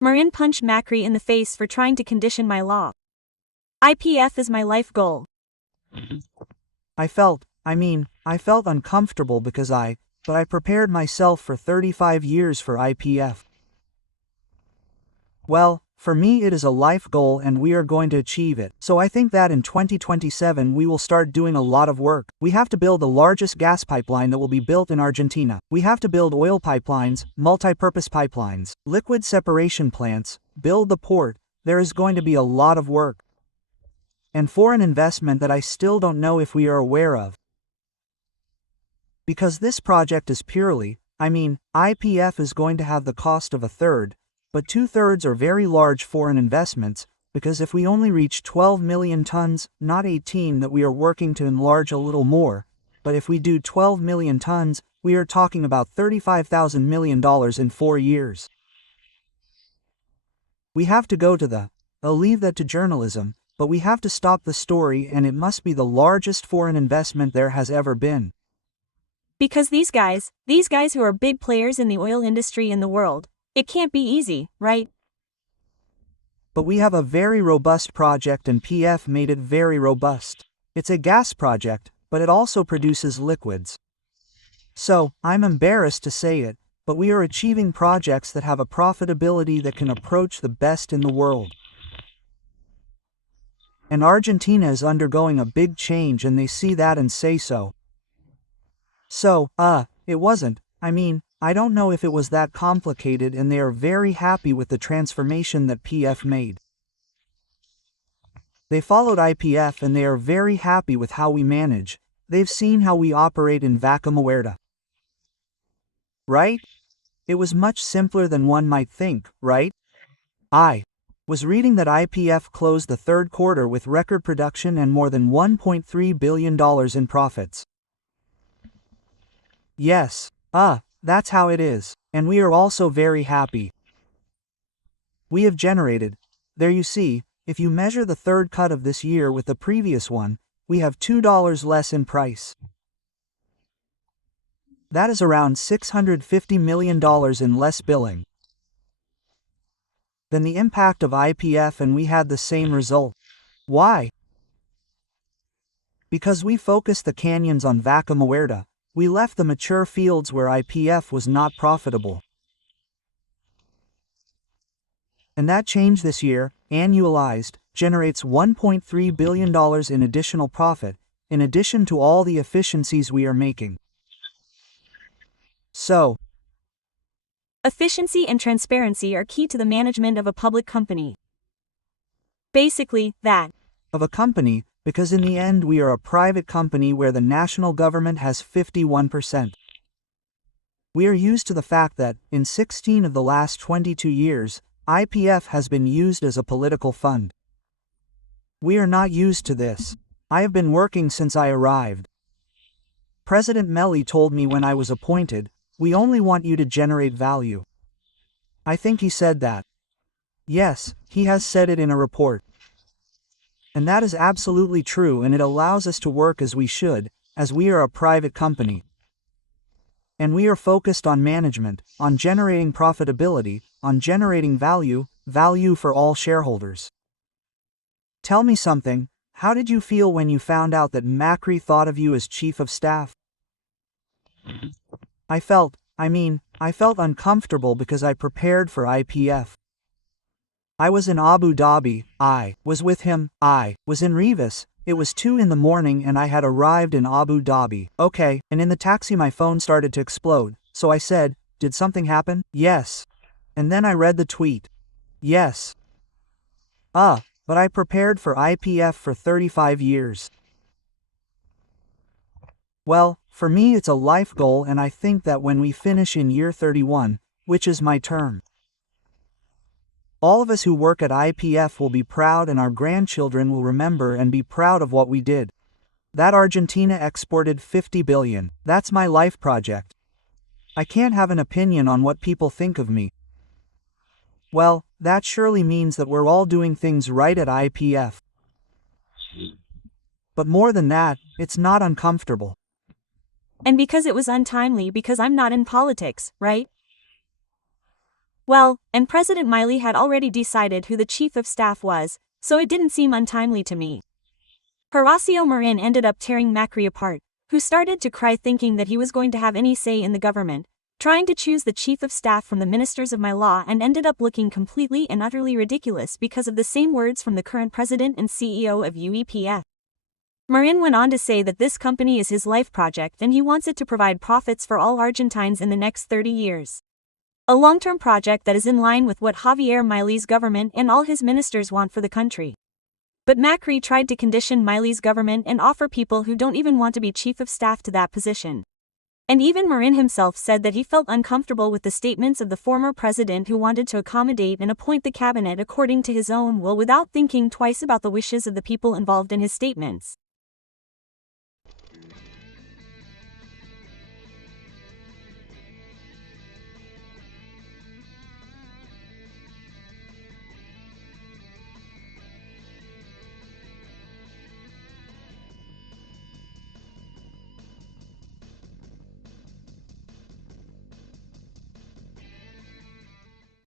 Marin punched Macri in the face for trying to condition my law. IPF is my life goal. I felt uncomfortable but I prepared myself for 35 years for IPF. Well, for me it is a life goal and we are going to achieve it. So I think that in 2027 we will start doing a lot of work. We have to build the largest gas pipeline that will be built in Argentina. We have to build oil pipelines, multi-purpose pipelines, liquid separation plants, build the port. There is going to be a lot of work. And foreign investment that I still don't know if we are aware of. Because this project is purely, IPF is going to have the cost of a third, but 2/3 are very large foreign investments, because if we only reach 12 million tons, not 18 that we are working to enlarge a little more, but if we do 12 million tons, we are talking about $35,000 million in 4 years. We have to go to I'll leave that to journalism, but we have to stop the story and it must be the largest foreign investment there has ever been. Because these guys who are big players in the oil industry in the world, it can't be easy, right? But we have a very robust project and PF made it very robust. It's a gas project, but it also produces liquids. So, I'm embarrassed to say it, but we are achieving projects that have a profitability that can approach the best in the world. And Argentina is undergoing a big change and they see that and say so. So, it wasn't, I don't know if it was that complicated and they are very happy with the transformation that PF made. They followed IPF and they are very happy with how we manage. They've seen how we operate in Vaca Muerta. Right? It was much simpler than one might think, right? I was reading that IPF closed the third quarter with record production and more than $1.3 billion in profits. Yes, that's how it is, and we are also very happy. We have generated, there you see, if you measure the third cut of this year with the previous one, we have $2 less in price. That is around $650 million in less billing. Then the impact of IPF and we had the same result. Why? Because we focused the canyons on Vaca Muerta. We left the mature fields where IPF was not profitable. And that change this year, annualized, generates $1.3 billion in additional profit, in addition to all the efficiencies we are making. So, efficiency and transparency are key to the management of a public company. Basically, that of a company, because in the end we are a private company where the national government has 51%. We are used to the fact that, in 16 of the last 22 years, IPF has been used as a political fund. We are not used to this. I have been working since I arrived. President Milei told me when I was appointed, we only want you to generate value. I think he said that. Yes, he has said it in a report. And that is absolutely true and it allows us to work as we should, as we are a private company. And we are focused on management, on generating profitability, on generating value for all shareholders. Tell me something, how did you feel when you found out that Macri thought of you as chief of staff? I felt uncomfortable because I prepared for IPF. I was in Abu Dhabi, I was with him, I was in Rivas, it was 2 in the morning and I had arrived in Abu Dhabi. Okay, and in the taxi my phone started to explode, so I said, did something happen? Yes. And then I read the tweet. Yes. But I prepared for IPF for 35 years. Well, for me it's a life goal and I think that when we finish in year 31, which is my term, all of us who work at IPF will be proud and our grandchildren will remember and be proud of what we did. That Argentina exported 50 billion. That's my life project. I can't have an opinion on what people think of me. Well, that surely means that we're all doing things right at IPF. But more than that, it's not uncomfortable. And because it was untimely because I'm not in politics, right? Well, and President Milei had already decided who the chief of staff was, so it didn't seem untimely to me. Horacio Marin ended up tearing Macri apart, who started to cry thinking that he was going to have any say in the government, trying to choose the chief of staff from the ministers of my law, and ended up looking completely and utterly ridiculous because of the same words from the current president and CEO of UEPF. Marin went on to say that this company is his life project and he wants it to provide profits for all Argentines in the next 30 years. A long-term project that is in line with what Javier Milei's government and all his ministers want for the country. But Macri tried to condition Milei's government and offer people who don't even want to be chief of staff to that position. And even Marin himself said that he felt uncomfortable with the statements of the former president, who wanted to accommodate and appoint the cabinet according to his own will without thinking twice about the wishes of the people involved in his statements.